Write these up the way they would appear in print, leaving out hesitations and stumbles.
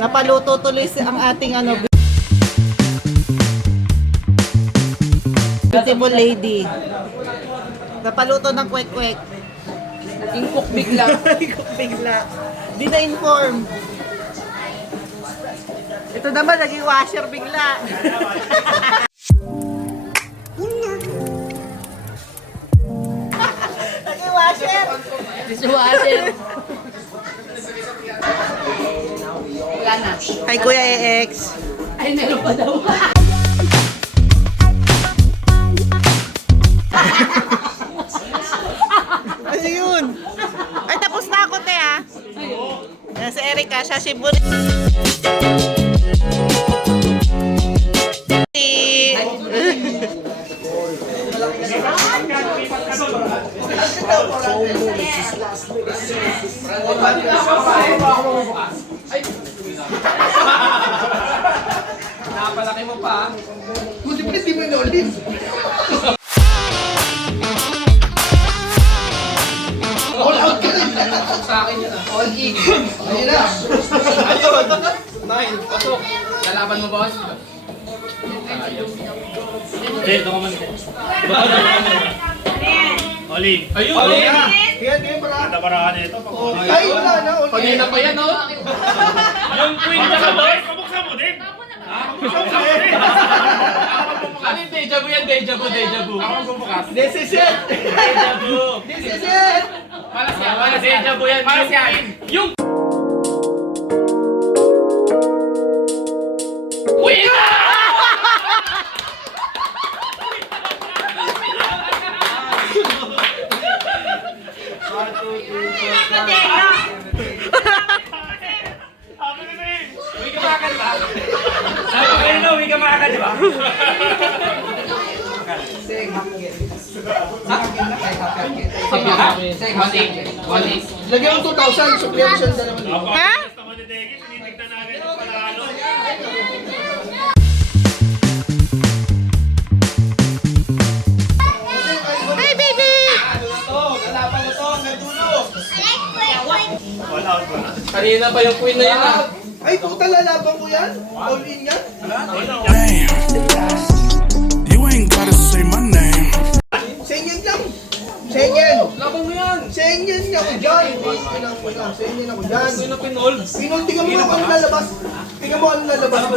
Napaluto tuloy ang ating beautiful lady. Napaluto ng kwek-kwek. Naging cook bigla. Cook bigla. Di na-inform. Ito naman, naging washer bigla. Naging washer. Dishwasher. Wala na. Hi, Kuya EX. Ay, meron pa daw. Ano yun? Ay, tapos na ako, te, ha? Yan, si Erica, siya si Buri. Napalaki mo pa. Buti pa hindi mo in-olive. All out ka rin. Sa akin yun ah. All in. Ayun na. Ayun! 9, pasok. Lalaban mo, boss? Dito ka man. Oli. Ayun! Tingnan para. Ganda paraan ito. Ay, wala na. Pagina pa yan, no? Yung queen na sa boy, kabuksan mo din. Kabuksan mo din. Ano yung deja vu yan? Deja vu, deja vu. Ako magbubukas. This is it. Deja vu. This is it. Malas yan, malas yan. Deja vu yan. Malas yan. Yung queen! Uy, kumakan ba? Sabi ko kayo na, huwag ka makakad, di ba? Lagyan mo 2,000. Suplihan mo siya ng 2,000. Ha? Naman ni Degi, tinitignan na agad yung panalo. Hey, baby! All out ba? Kanina pa yung queen na yun ah. Ay, puta, lalaban ko yan. All in yan. Damn, you ain't gotta say my name. Senyen lang. Senyen. Laban mo yan. Senyen ako dyan. Wait lang. Senyen ako dyan. Queen na pinol. Pinol, tingnan mo kung ano lalabas. Tingnan mo ano lalabas.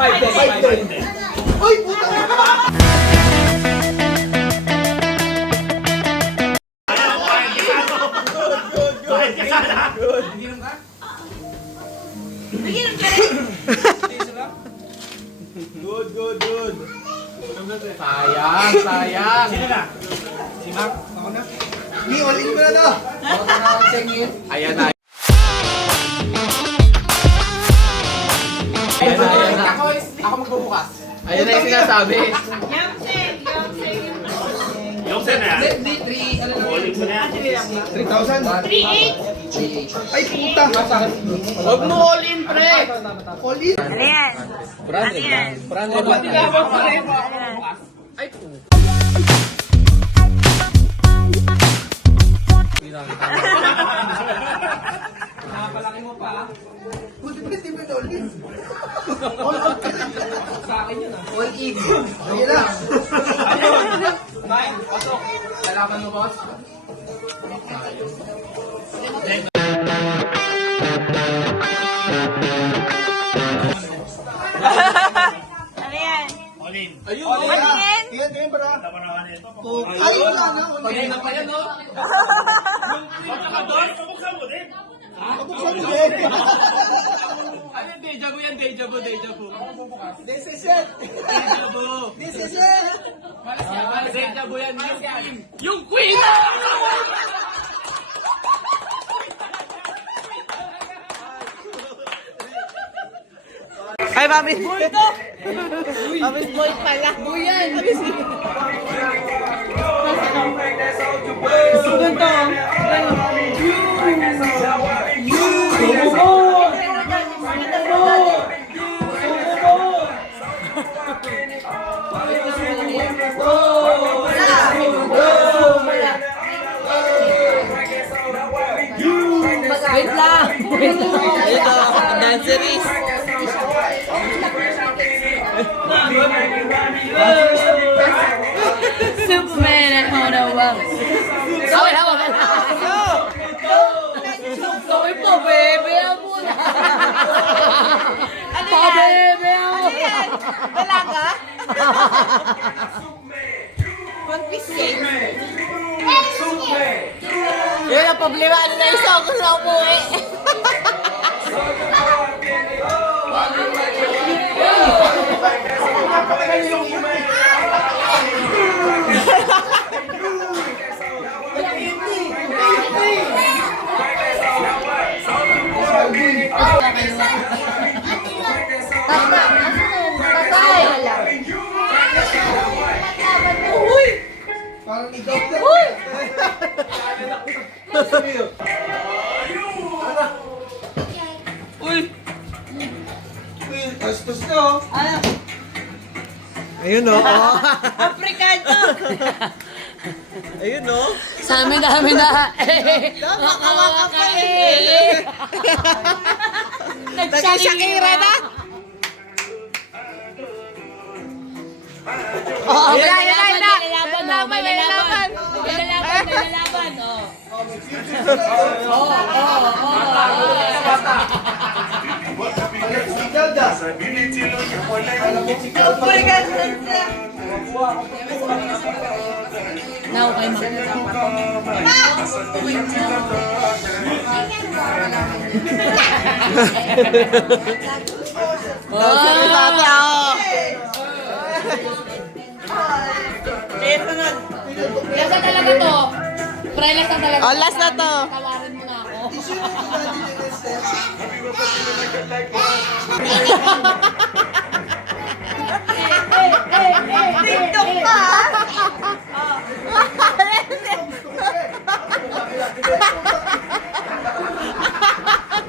5-10. Uy, puta. Bakit ka sana? Good. Sayang, sayang. Sino na? Si Mac? Ako na. Ni, all in ko na to. Ayan na. Ayan na. Ako magbubukas. Ayan na yung sinasabi. Yung sen na yan. Ulit mo na yan. 3,000. 3,800. Ay, puta. Huwag mo all in, pre. All in. Pati ka ba pa rin? Ay, po. Nakapalaki mo pa. Buti pa hindi mo all in. Sa akin yun ah. All in. Ayun na. 9, pasok. Lalaban mo, boss? All in. Ayun, All in. Tingnan para. Ganda paraan ito. Ay, wala na. Pagina pa yan, no? Kabuksan mo din. Kabuksan mo din. Ano yung deja vu yan? Deja vu, deja vu. This is it. Deja vu. This is it. Malas yan, malas. Deja vu yan. Yung queen. Yung queen! Ay, Mami. Mami boy pala. Buyan. Wait lang. Superman at home na wang. Away, hawakan. Sabi po, bebe mo na. Pabebe mo. Dalaga? One piece cake. Yun ang problema na isa ako na umuwi. Parang ikaw. Tastos na oh. Ayun o. Afrikano. Ayun o. Sa amin na. Makawa pa eh. Nag-Shakira na. Oo, May yun na. lalaban. May lalaban. Ikaw da. Alam mo si Ikaw. Now, kay Mama. Dati ako. Last na talaga to. Pre, last na talaga. Oh, last na to. Tawarin mo na ako. TikTok pa.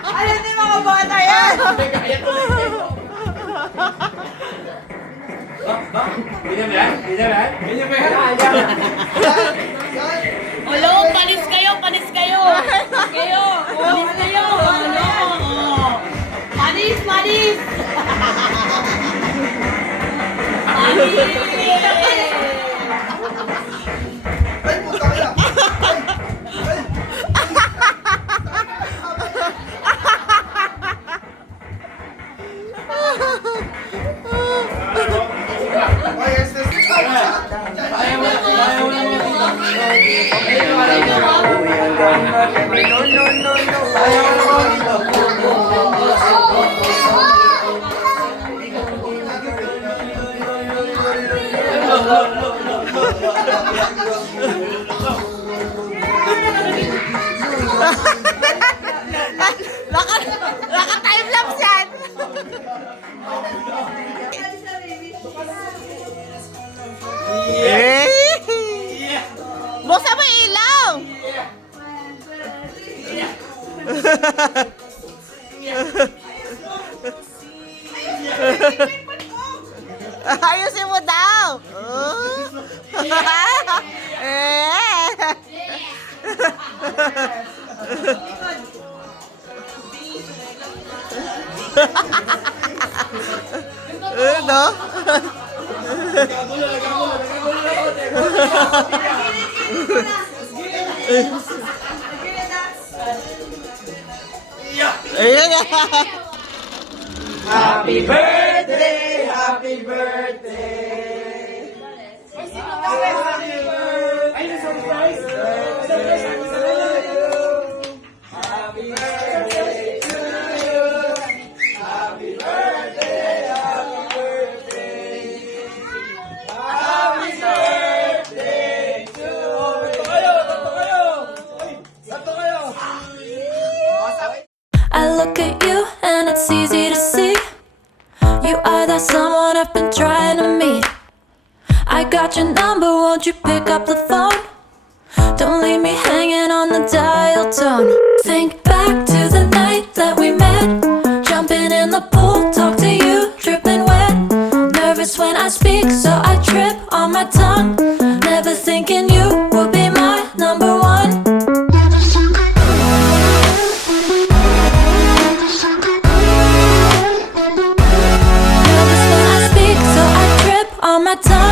Ano ni mga bata yan? Hello, panis kayo. Panis kayo. Panis. Panis. Ay, puta kaya. Ay. Ay, Naka-time lapse yan. Eh! Buksan mo yung ilaw! Ayusin mo daw! Oh. Eh! No? Ayan na. Happy birthday! Happy birthday! Ay, surprise! Happy birthday to you! Happy birthday! Happy birthday! Happy birthday to you! Santo kayo! I look at you and it's easy to see you are that someone I've been trying to meet. I got your number, won't you pick up the phone? Don't leave me hanging on the dial tone. Think back to the night that we met, jumping in the pool, talk to you, dripping wet. Nervous when I speak, so I trip on my tongue. Never thinking you would be my number one. on my tongue.